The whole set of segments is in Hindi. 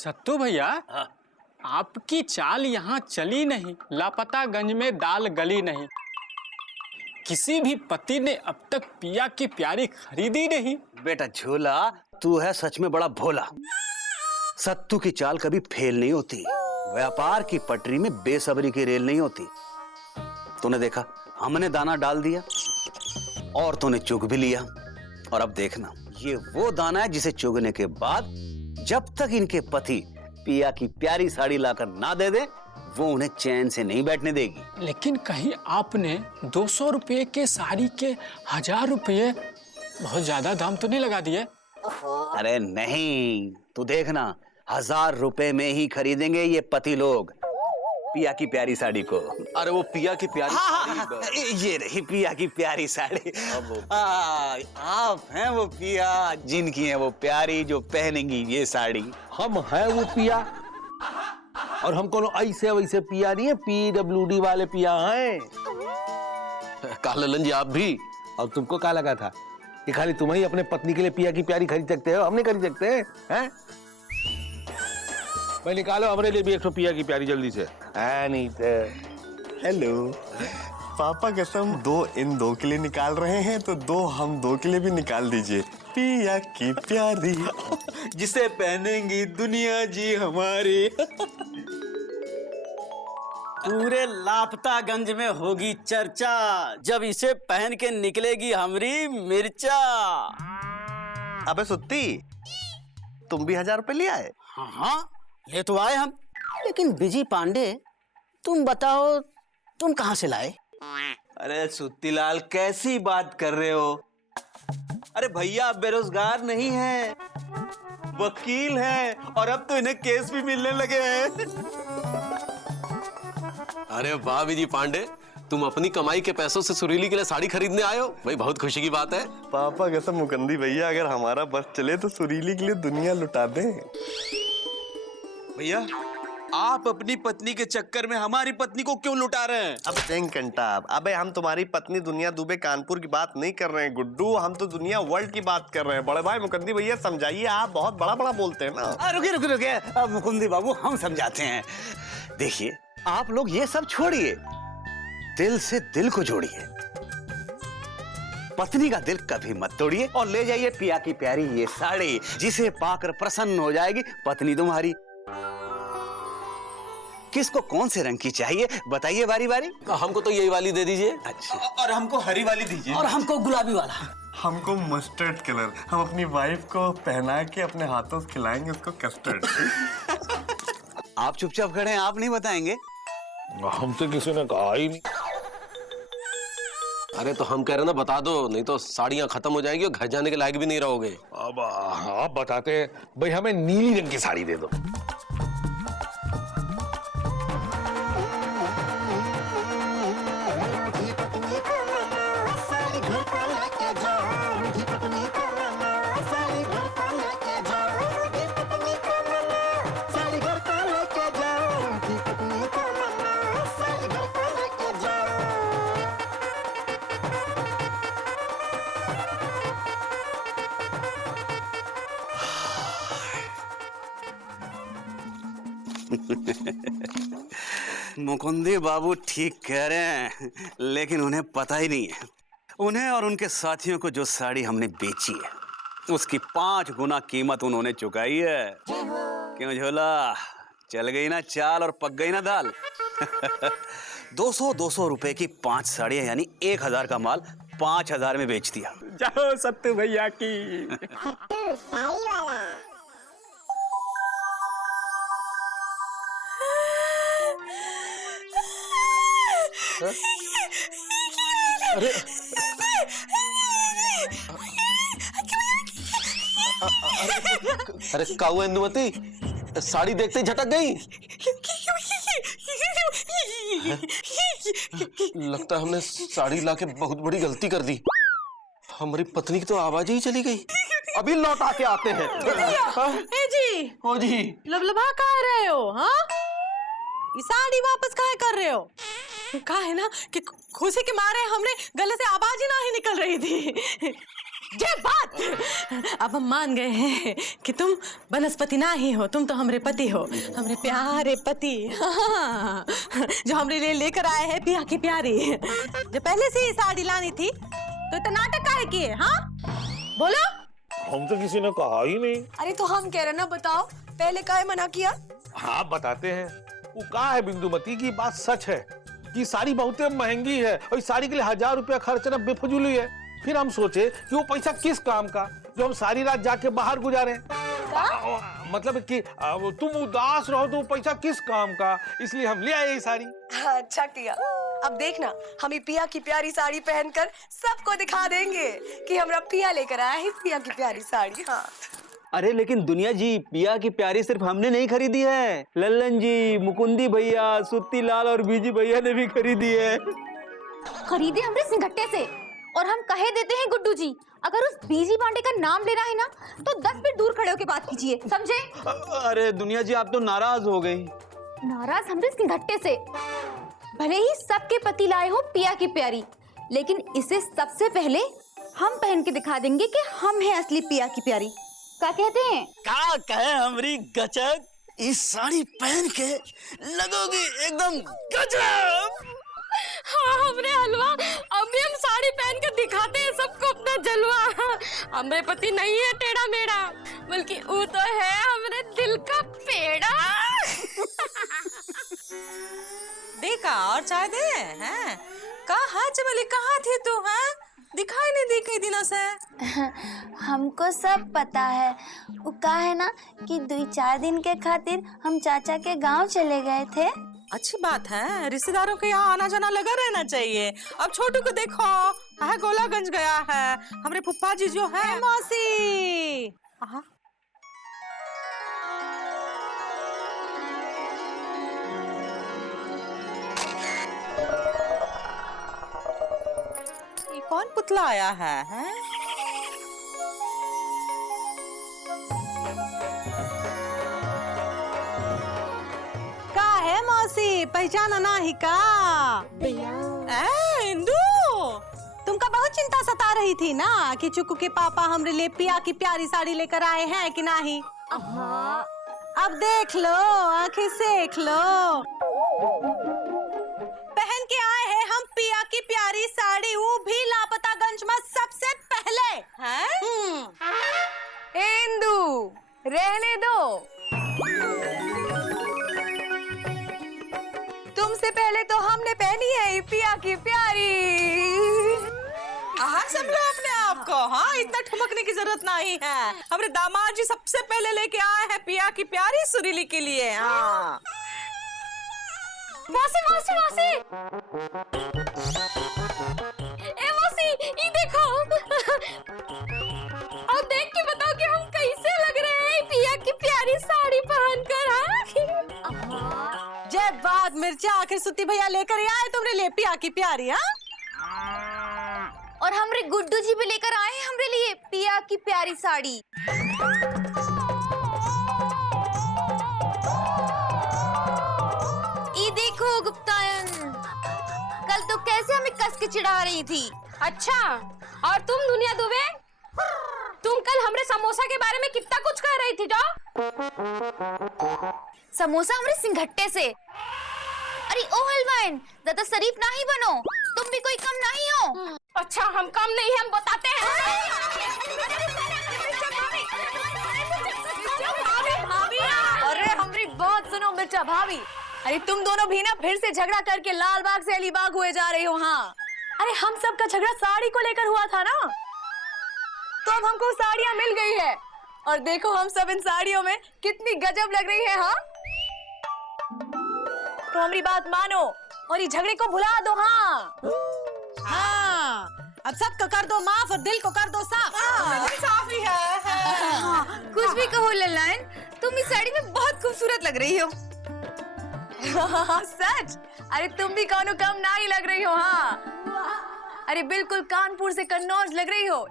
सत्तू भैया, हाँ। आपकी चाल यहाँ चली नहीं, लापतागंज में दाल गली नहीं। किसी भी पति ने अब तक पिया की प्यारी खरीदी नहीं। बेटा झोला, तू है सच में बड़ा भोला। सत्तू की चाल कभी फेल नहीं होती। व्यापार की पटरी में बेसब्री की रेल नहीं होती। तूने देखा, हमने दाना डाल दिया और तूने चुग भी लिया। और अब देखना, ये वो दाना है जिसे चुगने के बाद जब तक इनके पति पिया की प्यारी साड़ी लाकर ना दे दे, वो उन्हें चैन से नहीं बैठने देगी। लेकिन कहीं आपने 200 रुपये के साड़ी के 1000 रुपये बहुत ज्यादा दाम तो नहीं लगा दिए? अरे नहीं, तू देखना, 1000 रुपए में ही खरीदेंगे ये पति लोग पिया की प्यारी साड़ी को। अरे वो पिया की प्यारी साड़ी, ये रही पिया की प्यारी साड़ी। आप हैं वो पिया जिनकी है वो प्यारी, जो पहनेंगी ये साड़ी। हम हैं वो पिया, और हम कोनो ऐसे वैसे पिया नहीं है, PWD वाले पिया हैं। काललन जी आप भी, और तुमको क्या लगा था कि खाली तुम ही अपने पत्नी के लिए पिया की प्यारी खरीद सकते हो? हम नहीं खरीद सकते हैं? भाई निकालो हमारे लिए भी 100 पिया की प्यारी जल्दी से। नहीं हेलो पापा, कसम 2 इन 2 के लिए निकाल रहे हैं तो 2 हम 2 के लिए भी निकाल दीजिए। पिया की प्यारी जिसे पहनेंगी दुनिया जी हमारी। पूरे लापतागंज में होगी चर्चा जब इसे पहन के निकलेगी हमारी मिर्चा। अबे सुत्ती, तुम भी 1000 रुपए ले आए? हाँ, ले तो आए हम। लेकिन बिजी पांडे, तुम बताओ, तुम कहाँ से लाए? अरे सुत्तीलाल, कैसी बात कर रहे हो? अरे भैया आप बेरोजगार नहीं हैं, वकील हैं, और अब तो इन्हें केस भी मिलने लगे हैं। अरे वाह विजय पांडे, तुम अपनी कमाई के पैसों से सुरीली के लिए साड़ी खरीदने आए हो? भाई बहुत खुशी की बात है। पापा कसम मुकंदी भैया, अगर हमारा बस चले तो सुरीली के लिए दुनिया लुटा दें। भैया आप अपनी पत्नी के चक्कर में हमारी पत्नी को क्यों लुटा रहे हैं? अब कंटाब, अबे हम तुम्हारी पत्नी दुनिया दुबे कानपुर की बात नहीं कर रहे हैं गुड्डू, हम तो दुनिया वर्ल्ड की बात कर रहे हैं। बड़े भाई मुकंदी भैया समझाइए, आप बहुत बड़ा बड़ा बोलते हैं ना। रुकिए रुकिए रुकिए, अब मुकुंदी बाबू हम समझाते हैं। देखिए, आप लोग ये सब छोड़िए, दिल से दिल को जोड़िए। पत्नी का दिल कभी मत तोड़िए और ले जाइए पिया की प्यारी ये साड़ी, जिसे पाकर प्रसन्न हो जाएगी पत्नी तुम्हारी। किसको कौन से रंग की चाहिए बताइए बारी बारी? हमको तो यही वाली दे दीजिए। अच्छा, और हमको हरी वाली दीजिए। और हमको गुलाबी वाला। हमको मस्टर्ड कलर। हम अपनी वाइफ को पहना के अपने हाथों से खिलाएंगे उसको कस्टर्ड। आप चुपचाप खड़े हैं, आप नहीं बताएंगे? हमसे किसी ने कहा ही नहीं। अरे तो हम कह रहे ना, बता दो, नहीं तो साड़ियां खत्म हो जाएगी और घर जाने के लायक भी नहीं रहोगे। अब आप बताते भाई, हमें नीली रंग की साड़ी दे दो। मुकुंदी बाबू ठीक कह रहे हैं, लेकिन उन्हें पता ही नहीं है। उन्हें और उनके साथियों को जो साड़ी हमने बेची है उसकी 5 गुना कीमत उन्होंने चुकाई है। क्यों झोला, चल गई ना चाल और पक गई ना दाल? 200 रुपए की 5 साड़ियां, यानी 1000 का माल 5000 में बेच दिया। जाओ सत्तू भैया की। अरे अरे काऊ इंदुमती, साड़ी देखते ही झटक गई। लगता है हमने साड़ी लाके बहुत बड़ी गलती कर दी। हमारी पत्नी की तो आवाज ही चली गई। अभी लौटा के आते हैं। ए जी, ओ जी, लबलबा कहाँ रहे हो? हाँ, ये साड़ी वापस काहे कर रहे हो? कहा है ना कि खुशी के मारे हमने गले से आवाज ही ना ही निकल रही थी। ये बात अब हम मान गए हैं कि तुम वनस्पति ना ही हो, तुम तो हमरे पति हो, हमरे प्यारे पति। हाँ, जो हमरे लिए लेकर आए हैं पिया की प्यारी। जो पहले से ही साड़ी लानी थी तो इतना नाटक काहे किए? हाँ बोलो। हम तो किसी ने कहा ही नहीं। अरे तो हम कह रहे ना, बताओ पहले काहे मना किया? हाँ बताते हैं। वो कहा है बिंदुमती की बात सच है कि साड़ी बहुत महंगी है और इस साड़ी के लिए 1000 रुपया खर्चना बेफजूली है। फिर हम सोचे कि वो पैसा किस काम का जो हम सारी रात जाके बाहर गुजारे। मतलब कि तुम उदास रहो तो वो पैसा किस काम का, इसलिए हम ले आए ये साड़ी। अच्छा किया। अब देखना, हम पिया की प्यारी साड़ी पहनकर सबको दिखा देंगे कि हमारा पिया लेकर आया है पिया की प्यारी साड़ी। हाँ अरे लेकिन दुनिया जी, पिया की प्यारी सिर्फ हमने नहीं खरीदी है, लल्लन जी, मुकुंदी भैया, सुत्ती लाल और बीजी भैया ने भी खरीदी है। खरीदे हमरे सिंघट्टे से, और हम कहे देते हैं गुड्डू जी, अगर उस बीजी पांडे का नाम लेना है ना तो 10 फीट दूर खड़े होकर बात कीजिए, समझे? अरे दुनिया जी, आप तो नाराज हो गई। नाराज हमरे सिंघट्टे से? भले ही सबके पति लाए हो पिया की प्यारी, लेकिन इसे सबसे पहले हम पहन के दिखा देंगे कि हम हैं असली पिया की प्यारी। क्या कहते हैं? का कहे हमरी गजब, इस साड़ी पहन के लगोगी एकदम गजब। हाँ हमरे हलवा, अभी हम साड़ी पहन के दिखाते हैं सबको अपना जलवा। हमरे पति नहीं है टेढ़ा मेढ़ा, बल्कि वो तो है हमरे दिल का पेड़ा। देखा और चाय दे हैं? कहाँ चमेली, कहाँ थी तू? हैं दिखाई नहीं दी कई दिनों से। हमको सब पता है। वो कहा है ना कि 2-4 दिन के खातिर हम चाचा के गांव चले गए थे। अच्छी बात है, रिश्तेदारों के यहाँ आना जाना लगा रहना चाहिए। अब छोटू को देखो, है गोलागंज गया है। हमारे फुप्पा जी जो है मौसी। ये कौन पुतला आया है? है मौसी, पहचाना नहीं का? इंदू, तुमका बहुत चिंता सता रही थी ना कि चुकू के पापा हमरे लिए पिया की प्यारी साड़ी लेकर आए हैं कि नहीं? अब देख लो, आंखें सेक लो। पहन के आए हैं हम पिया की प्यारी साड़ी, वो भी लापतागंज में सबसे पहले। इंदू रहने दो, तुमसे पहले तो हमने पहनी है पिया की प्यारी। सब लोग अपने आप को, हाँ इतना ठुमकने की जरूरत नहीं है। हमारे दामाद जी सबसे पहले लेके आए हैं पिया की प्यारी सुरीली के लिए। हाँ मौसी मौसी मौसी, ए मौसी ये देखो। अब देख के बताओ कि हम कैसे लग रहे हैं पिया की प्यारी साड़ी पहनकर। हाँ जय बात मिर्चा, आखिर सुत्ती भैया लेकर आए तुमरे लिए पिया की प्यारी। हाँ और हमरे गुड्डू जी भी लेकर आए हैं हमरे लिए पिया की प्यारी साड़ी। ये देखो गुप्तायन, कल तो कैसे हमें कस के चिढ़ा रही थी। अच्छा, और तुम दुनिया दुबे, तुम कल हमरे समोसा के बारे में कितना कुछ कह रही थी। समोसा हमरे सिंघट्टे से। अरे ओ हलवाइन, ज्यादा शरीफ नहीं बनो, तुम भी कोई कम नहीं हो। अच्छा हम कम नहीं, हम बताते हैं। अरे हमारी बात सुनो मिर्चा भाभी, अरे तुम दोनों भी ना फिर से झगड़ा करके लाल बाग से अलीबाग हुए जा रही हो। हाँ अरे हम सब का झगड़ा साड़ी को लेकर हुआ था ना, तो अब हमको साड़ियाँ मिल गई है और देखो हम सब इन साड़ियों में कितनी गजब लग रही है। हाँ तो हमारी बात मानो और ये झगड़े को भुला दो। हाँ अब सबको कर दो माफ और दिल को कर दो साफ। साफ ही है। कुछ भी कहो लल्लाइन, तुम इस साड़ी में बहुत खूबसूरत लग रही हो। सच? अरे तुम भी कौनो कम ना ही लग रही हो। हाँ अरे बिल्कुल कानपुर से कन्नौज लग रही हो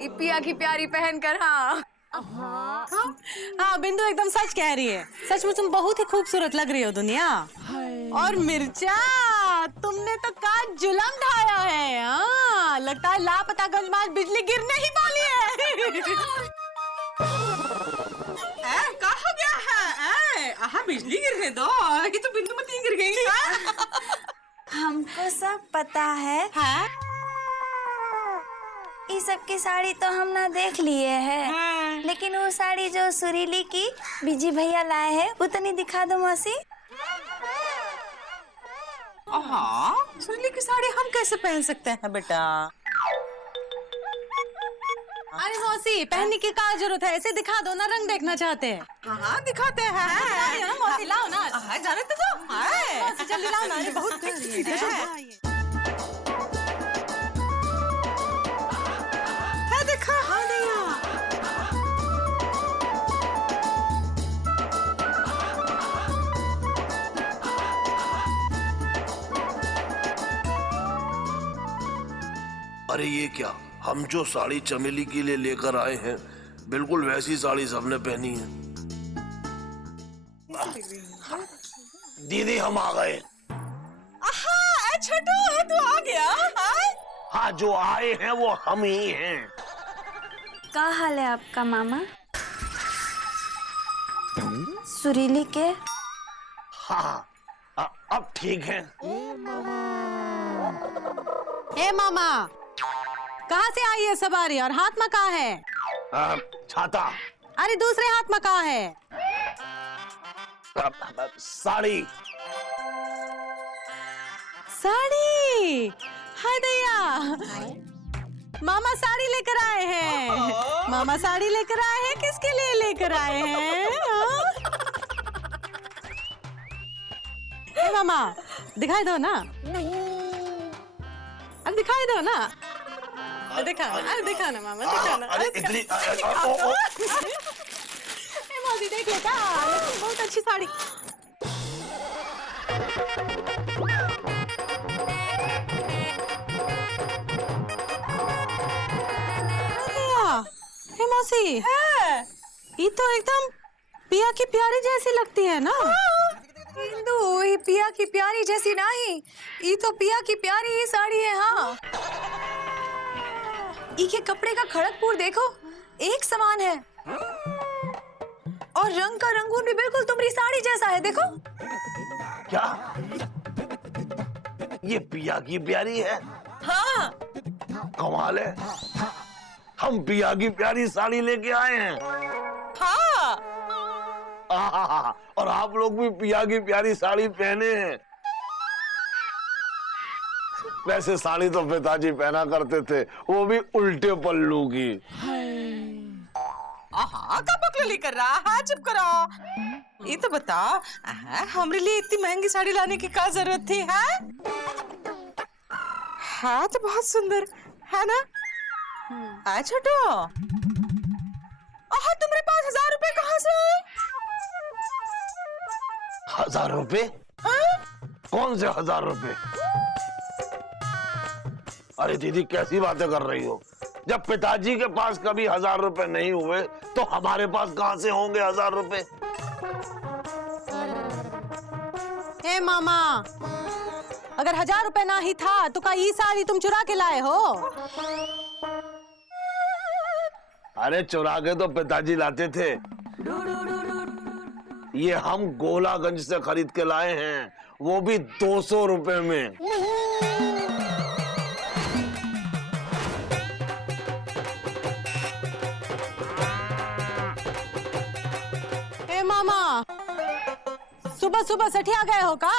ये पिया की प्यारी पहनकर। हाँ हाँ बिंदु एकदम सच कह रही है, सच में तुम बहुत ही खूबसूरत लग रही हो दुनिया। और मिर्चा, तुमने तो का जुलम ढाया है। हाँ लगता है लापतागंज में आज बिजली गिरने ही वाली है। कहाँ गया है? बिजली गिरने दो, ये तो बिंदुमती गिर गई। हमको सब पता है। ये सब की साड़ी तो हम ना देख लिए हैं, लेकिन वो साड़ी जो सुरीली की बिजी भैया लाए हैं वो तो नहीं दिखा दो मौसी। सुरीली की साड़ी हम कैसे पहन सकते हैं बेटा? अरे मौसी, पहनने की क्या जरूरत है, ऐसे दिखा दो ना, रंग देखना चाहते हैं। हाँ दिखाते हैं। मौसी लाओ ना। जाने तो दो। मौसी जल्दी लाओ ना, ये बहुत देखा। हाँ नहीं। अरे ये क्या, हम जो साड़ी चमेली के लिए लेकर आए हैं बिल्कुल वैसी साड़ी सबने पहनी है। दीदी हम आ गए। छोटू तू आ गया? हाँ जो आए हैं वो हम ही हैं। क्या हाल है आपका मामा? सुरीली के? हाँ अब ठीक है। ए मामा, कहाँ से आई है सवारी और हाथ में कहाँ है? छाता। अरे दूसरे हाथ में कहाँ है? साड़ी। साड़ी? हाय दैया, मामा साड़ी लेकर आए हैं। मामा साड़ी लेकर आए हैं, किसके लिए लेकर आए हैं? मामा दिखाई दो ना, अब दिखाई दो ना, दिखा ना मामा, दिखा ना। मौसी देख लेता, बहुत अच्छी साड़ी। हे मौसी, ये तो एकदम पिया की प्यारी जैसी लगती है ना। इंदु, ये पिया की प्यारी जैसी नहीं, ये तो पिया की प्यारी ही साड़ी है। हाँ, ये कपड़े का खड़कपुर देखो, एक समान है, और रंग का रंगून भी बिल्कुल तुम्हारी साड़ी जैसा है। देखो क्या ये पिया की प्यारी है? हाँ कमाल है, हम पिया की प्यारी साड़ी लेके आए हैं। हाँ। और आप लोग भी पिया की प्यारी साड़ी पहने हैं। वैसे साड़ी तो पिताजी पहना करते थे, वो भी उल्टे पल्लू की। का बकलोली कर रहा है? चुप करो। ये तो बता, हमारे लिए इतनी महंगी साड़ी लाने की क्या जरूरत थी? है तो बहुत सुंदर है ना? छोटू, तुम्हारे पास 1000 रुपए कहाँ से आए? 1000 रुपए? कौन से 1000 रुपए? अरे दीदी कैसी बातें कर रही हो? जब पिताजी के पास कभी 1000 रुपए नहीं हुए तो हमारे पास कहां से होंगे 1000 रुपए? ए मामा, अगर 1000 रुपए ना ही था तो क्या ये साड़ी तुम चुरा के लाए हो? अरे चुरा के तो पिताजी लाते थे, ये हम गोलागंज से खरीद के लाए हैं, वो भी 200 रुपए में। मामा, सुबह सुबह सठिया गए हो का?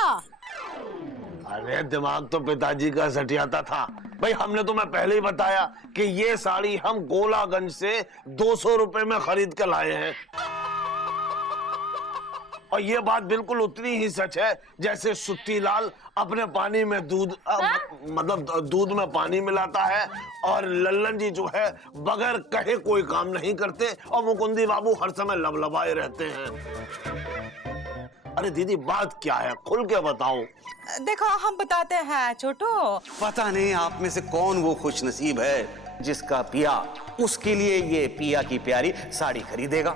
अरे दिमाग तो पिताजी का सटियाता था भाई, हमने तुम्हें पहले ही बताया कि ये साड़ी हम गोलागंज से 200 रुपए में खरीद कर लाए हैं। और ये बात बिल्कुल उतनी ही सच है जैसे सुत्तीलाल अपने पानी में दूध मतलब दूध में पानी मिलाता है, और लल्लन जी जो है बगैर कहे कोई काम नहीं करते, और मुकुंदी बाबू हर समय लबलबाए रहते हैं। अरे दीदी बात क्या है, खुल के बताओ। देखो हम बताते हैं छोटू। पता नहीं आप में से कौन वो खुश नसीब है जिसका पिया उसके लिए ये पिया की प्यारी साड़ी खरीदेगा।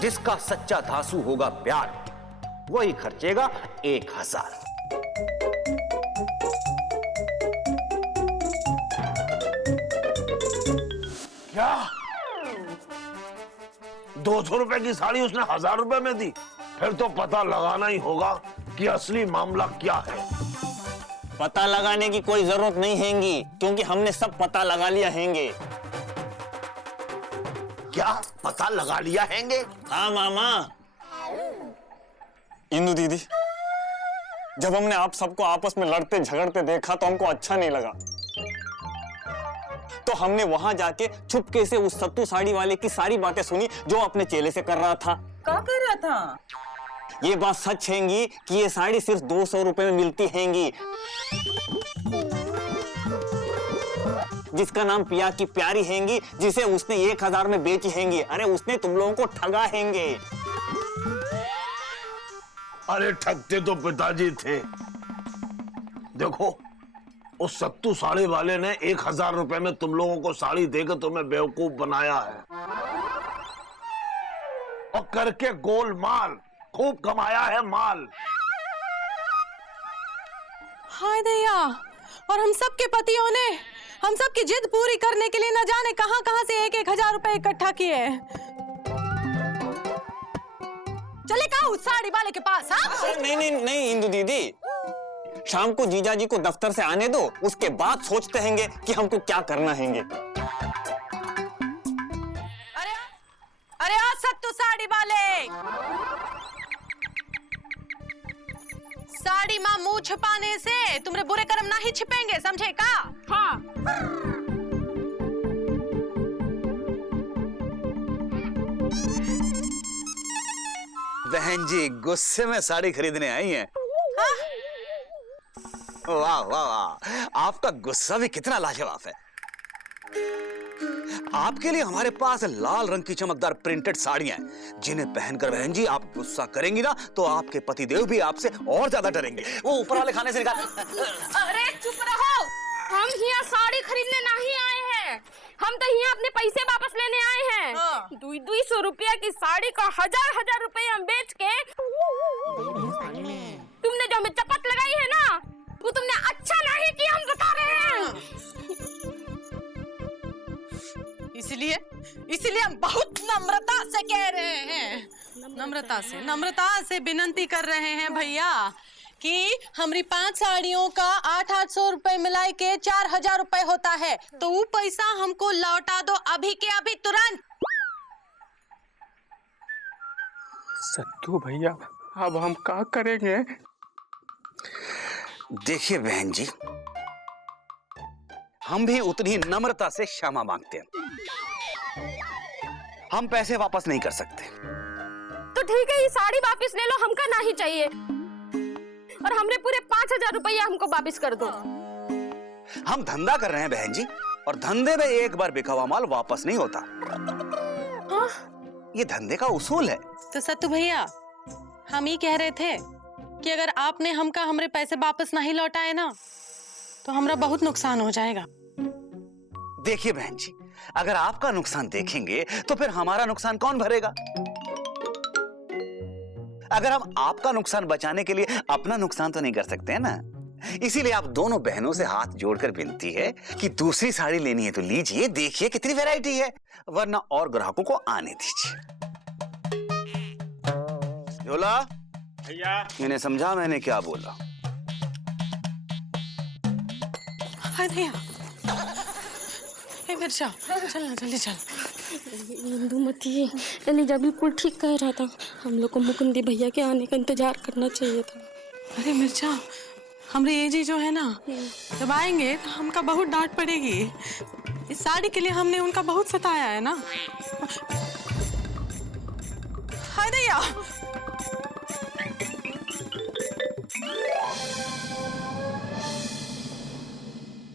जिसका सच्चा धांसू होगा प्यार, वही खर्चेगा 1000। क्या 200 रुपए की साड़ी उसने 1000 रुपए में दी? फिर तो पता लगाना ही होगा कि असली मामला क्या है। पता लगाने की कोई जरूरत नहीं हैगी, क्योंकि हमने सब पता लगा लिया हैंगे। क्या पता लगा लिया हैंगे? हाँ मामा। इंदु दीदी, जब हमने आप सबको आपस में लड़ते झगड़ते देखा तो हमको अच्छा नहीं लगा, तो हमने वहां जाके चुपके से उस सत्तू साड़ी वाले की सारी बातें सुनी जो अपने चेले से कर रहा था। क्या कर रहा था? ये बात सच हैगी कि ये साड़ी सिर्फ 200 रुपए में मिलती हैगी, जिसका नाम पिया की प्यारी हैगी, जिसे उसने 1000 में बेची हैगी। अरे उसने तुम लोगों को ठगा हैंगे। अरे ठगते तो पिताजी थे। देखो, उस सत्तू साड़ी वाले ने 1000 रुपए में तुम लोगों को साड़ी देकर तुम्हें बेवकूफ बनाया है और करके गोलमाल खूब कमाया है माल। हाय दैया, और हम सब के पतियों ने हम सब की जिद पूरी करने के लिए न जाने कहां कहां से 1-1000 रुपए इकट्ठा किए। चले का उस साड़ी वाले के पास? हाँ? नहीं नहीं नहीं इंदु दीदी, शाम को जीजा जी को दफ्तर से आने दो, उसके बाद सोचते हैंगे कि हमको क्या करना हैंगे। अरे आ सत्तू साड़ी वाले, साड़ी माँ मुंह छुपाने से तुम्हारे बुरे कर्म ना ही छिपेंगे, समझे का? हाँ। बहन जी गुस्से में साड़ी खरीदने आई हैं। वाह वाह वाह, आपका गुस्सा भी कितना लाजवाब है। आपके लिए हमारे पास लाल रंग की चमकदार प्रिंटेड साड़ियां हैं, जिन्हें पहनकर बहन जी आप गुस्सा करेंगी ना तो आपके पतिदेव भी आपसे और ज्यादा डरेंगे। वो ऊपर वाले खाने से निकाल। अरे चुप रहो, हम यहाँ साड़ी खरीदने नहीं आए हैं, हम तो यहाँ अपने पैसे वापस लेने आए हैं। 200 रुपया की साड़ी का 1000 रुपया हम बेच के तुमने जो हमें चपत लगाई है ना, वो तुमने अच्छा नहीं किया, हम बता रहे हैं। इसीलिए हम बहुत नम्रता से कह रहे हैं, नम्रता से विनती कर रहे हैं भैया कि हमारी 5 साड़ियों का 800 रुपए मिलाई के 4000 रुपए होता है, तो वो पैसा हमको लौटा दो अभी के अभी, तुरंत। सत्तू भैया, अब हम क्या करेंगे? देखिए बहन जी, हम भी उतनी नम्रता से क्षमा मांगते हैं। हम पैसे वापस नहीं कर सकते। तो ठीक है, ये साड़ी वापस ले लो, हमका नहीं चाहिए, और हमने पूरे 5000 रुपया हमको वापस कर दो। हम धंधा कर रहे हैं बहन जी, और धंधे में एक बार बिका हुआ माल वापस नहीं होता। ये धंधे का उसूल है। तो सत्तू भैया, हम ही कह रहे थे कि अगर आपने हमका हमारे पैसे वापस नहीं लौटाए ना तो हमारा बहुत नुकसान हो जाएगा। देखिए बहन जी, अगर आपका नुकसान देखेंगे तो फिर हमारा नुकसान कौन भरेगा? अगर हम आपका नुकसान बचाने के लिए अपना नुकसान तो नहीं कर सकते हैं ना। इसीलिए आप दोनों बहनों से हाथ जोड़कर विनती है कि दूसरी साड़ी लेनी है तो लीजिए, देखिए कितनी वैरायटी है, वरना और ग्राहकों को आने दीजिए। झोला भैया, इन्हें समझा मैंने क्या बोला। हाय भैया, मिर्चा चल ना, जल्दी चल। इंदुमती, एलिजा बिल्कुल ठीक कह रहा था, हम लोग को मुकुंदी भैया के आने का इंतजार करना चाहिए था। अरे मिर्चा, हमारे ये जी जो है ना, जब आएंगे तो हमका बहुत डांट पड़ेगी। इस साड़ी के लिए हमने उनका बहुत सताया है ना। हाय दैया,